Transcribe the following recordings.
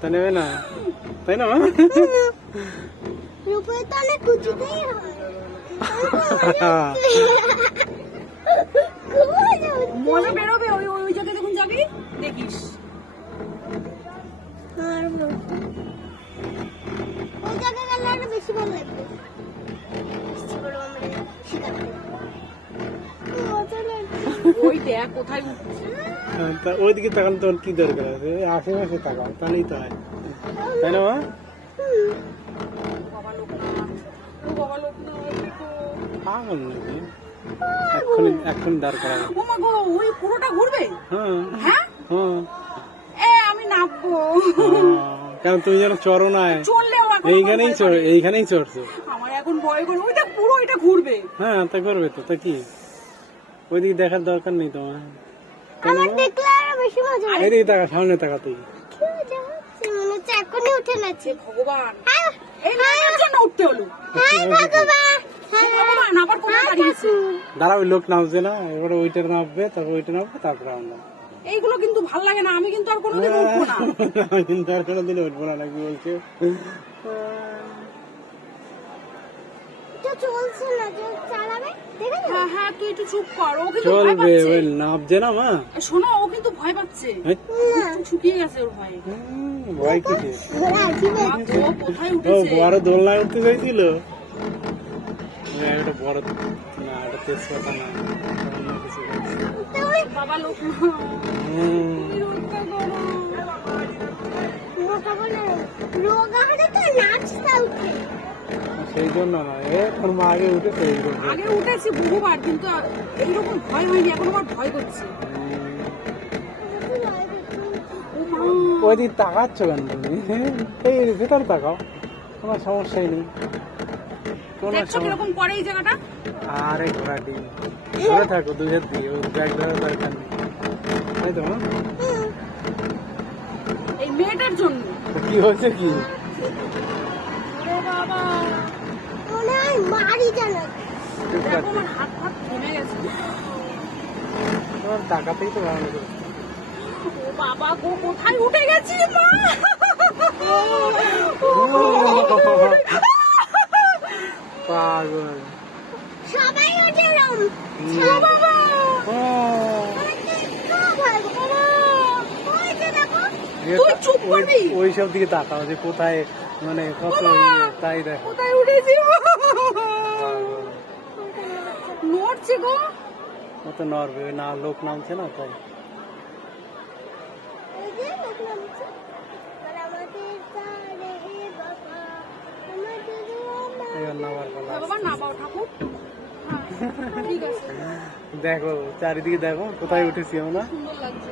তা নেবে না, তাই না? মজা বেরোবে ওই ওই জায়গায় যখন যাবি দেখিস। ওই জায়গায় গেলে আরো বেশি ভালো লাগবে। ওই দেখ কোথায় উঠছে। ওইদিকে তাকালে তোর কি দরকার আছে? আশেপাশে তাকাও, তাহলেই তো হয়, তাই না? বাবা লোকনাথ, ও বাবা লোকনাথ দেখো। পাগল নাকি? এখন দরকার। ও মা গো, ওই পুরোটা ঘুরবে? হ্যাঁ হ্যাঁ হ্যাঁ। আমি নামবো। কারণ তুমি যেন চড়ো না, চললেও এইখানেই চড়ছো। আমার এখন ভয় করে। ওইটা পুরো এটা ঘুরবে। হ্যাঁ তা করবে তো, তা কি ওইদিকে দেখার দরকার নেই তোমার। আমার দেখলে আরো বেশি মজা লাগে। এদিকে তাকা, সামনে তাকা তুই। কি মজা হচ্ছে, মনে হচ্ছে এখনই উঠে নাচছে। ভগবান, এই নাচের জন্য উঠতে হলো। হাই ভগবান, ভগবান আবার কোথায় দাঁড়িয়েছে? দাঁড়া, ওই লোক নামছে না, এবারে ওইটা নামবে, তারপর ওইটা নামবে, তারপরে আমরা। এইগুলো কিন্তু ভাল লাগে না। আমি কিন্তু আর কোনোদিন উঠবো না। কিন্তু আর কোনোদিন উঠবো না নাকি বলছে? এটা চলছে না, যে চালাবে দেখে না। হ্যাঁ হ্যাঁ, তুই একটু চুপ কর। ও কিন্তু ভয় চলবে, পাচ্ছে। ওই নামছে না মা। শোনো, ও কিন্তু ভয় পাচ্ছে। চোখ শুকিয়ে গেছে ওর ভয়ে। ভয় কিসে? ঘোড়া কি মা বলছে? গো, কোথায় ও উঠেছে? বড় দোলনায় উঠতে চাইছিল। এটা বড় না, এটা তেজপাতা না, অন্য কিছু বলছে। বাবা লোকনাথ, তুমি রক্ষা করো। মোটা বলে রোগা হলে তো নাচটা উঠে। সেই জন্য না, এখন মা আগে উঠেছে এইরকম। আগে উঠেছি বহুবার, কিন্তু এইরকম ভয় হয়নি। এখন আমার ভয় করছে। ওই দিক তাকাচ্ছ কেন তুমি? এই ভেতরে তাকাও, কোনো সমস্যাই নেই, কোনো দেখছো সমস্যা। কিরকম করে এই জায়গাটা? আরে ঘোড়াটি ধরে থাকো দুই হাত দিয়ে, ওই ব্যাগ ধরে দরকার নেই, তাই তো? এই মেয়েটার জন্য। কি হয়েছে কি? ওরে বাবা, মনে হয় মারি জানা। দেখো আমার হাত হাত থেমে গেছে। তোমার তাকাতেই তো ভালো লাগে। ও বাবা গো, কোথায় উঠে গেছি মা? পাগল। সবাই উঠে এলাম। বাবা, তুই চুপ করবি? ওই সব দিকে তাকাও যে কোথায়, মানে কত তাই দেখো। কোথায় উঠেছি? নড়ছে গো। কত নড়বে না, লোক নামছে না তাই। এবার নামার পালা। বাবা নামাও ঠাকুর। হ্যাঁ, ঠিক আছে, দেখো চারিদিকে, দেখো কোথায় উঠেছি আমরা। সুন্দর লাগছে।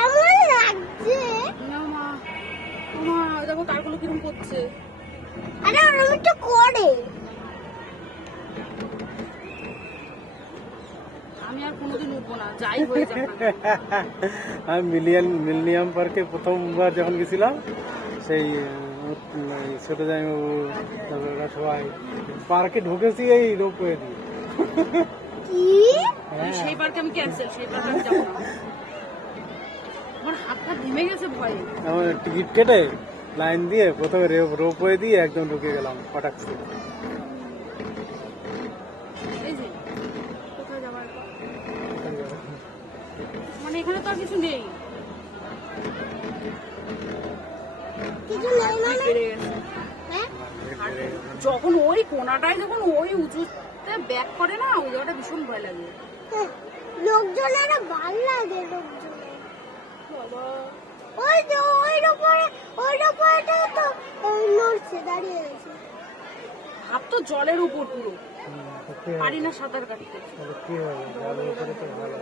এমন লাগছে। না মা, ও মা দেখো তারগুলো কিরকম করছে। আরে ওরকম একটু করে। আমি আর কোনোদিন উঠবো না, যাই হয়ে যাক না। আমি মিলেনিয়াম পার্কে প্রথমবার যখন গেছিলাম, সেই ছোট জামাইবাবু, তারপর ওরা সবাই পার্কে ঢুকেছি এই রোপওয়ে দিয়ে। কি? সেই পার্কে আমি ক্যান্সেল, সেই পার্কে আমি যাবো না। আমার হাত হাত ভেঙে গেছে ভয়ে। আমার টিকিট কেটে লাইন দিয়ে প্রথমে রোপওয়ে দিয়ে একদম ঢুকে গেলাম কটাক্স। এই যে কোথায় যাবার, মানে এখানে তো আর কিছু নেই। কিছু নেই মানে? বেড়ে গেছে। হ্যাঁ? আর যখন ওই কোনাটায় যখন ওই উঁচুতে ব্যাক করে না, ওই জায়গাটা ভীষণ ভয় লাগে। লোকজনের ভাল লাগে, লোকজনের। বাবা, ওই যে ওই উপরে তো নড়ছে, দাঁড়িয়ে আছে। হাত তো জলের উপর পুরো, পারি না সাঁতার কাটতে। কি হবে, জলের উপরে তো ভালো।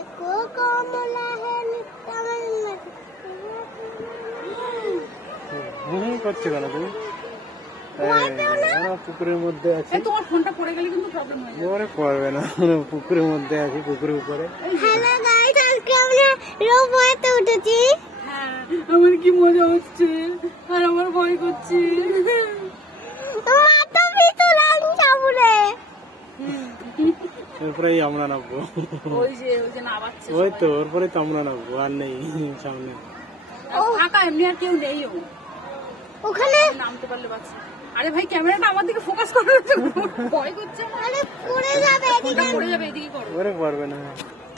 একো কমলা হেন কামনা। করছে কেন তুমি? পুকুরের মধ্যে আছে। এই তোমার ফোনটা পড়ে গেলে কিন্তু প্রবলেম হয়ে যাবে। ওরে পড়বে না, পুকুরের মধ্যে আছে, পুকুরের উপরে। হ্যালো গাইস, আজকে আমরা রোবওয়েতে উঠেছি। হ্যাঁ, আমার কি মজা হচ্ছে আর আমার ভয় করছে। মাথা পিছু লাল সামনে। এরপরেই আমরা নামবো। ওই যে নামাচ্ছে ওই তো ওর পরেই তো আমরা নামবো, আর নেই সামনে। ফাঁকা, এমনি আর কেউ নেই। ওখানে নামতে পারলে বাঁচি। আরে ভাই ক্যামেরাটা আমার দিকে ফোকাস করে ভয় করছে আমার। আরে পড়ে যাবে ফোনটা এদিকে পড়ে যাবে, এদিকে করো। ওরে পারবে না।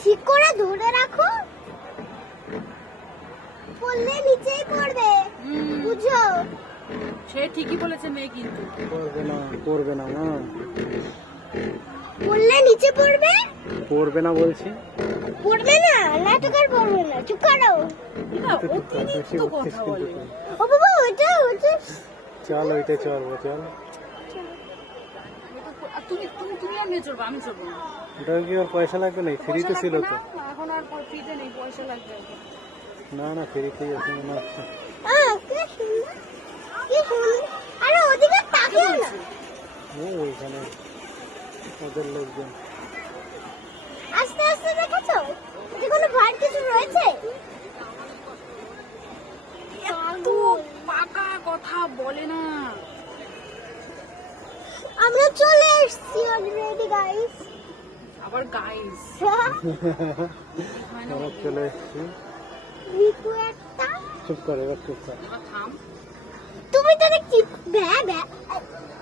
ঠিক করে ধরে রাখো, পড়লে নিচেই পড়বে, হুম, বুঝো? সে ঠিকই বলেছে মেয়ে, কিন্তু করবে না মা, পড়লে নিচে পড়বে, পড়বে না বলছি। পড়বে না, নাটক আর পড়বে না, চুপ করো। না, একটু চুপ কর, বেশি অতিরিক্ত উঠছিস কথা কিন্তু বলে। তুই। ও বাবা ওইটা চল ওইটাই চলবো, চল। আর তুমি আর নিয়ে চলবো, আমি চলবো না। ওটা কি ওর পয়সা লাগবে না? ফ্রিতে পয়সা ছিল লাগবে তো। না, এখন আর ফ্রিতে নেই, পয়সা লাগবে। না না, ফ্রিতেই আছে মনে হচ্ছে। কি সুন্দর, কি সুন্দর। আরে ওদিকে তাকিও না, ও ওইখানে ওদের লোকজন। আস্তে আস্তে দেখেছো এতে কোনো ভয়ের কিছু রয়েছে? এত পাকা কথা বলে না। আমরা চলে এসেছি অলরেডি গাইস। আবার গাইস আমরা চলে এসেছি। ঋতু একটা, চুপ করে, এবার চুপ কর। এবার থাম। তুমি তো দেখছি ব্যা ব্যা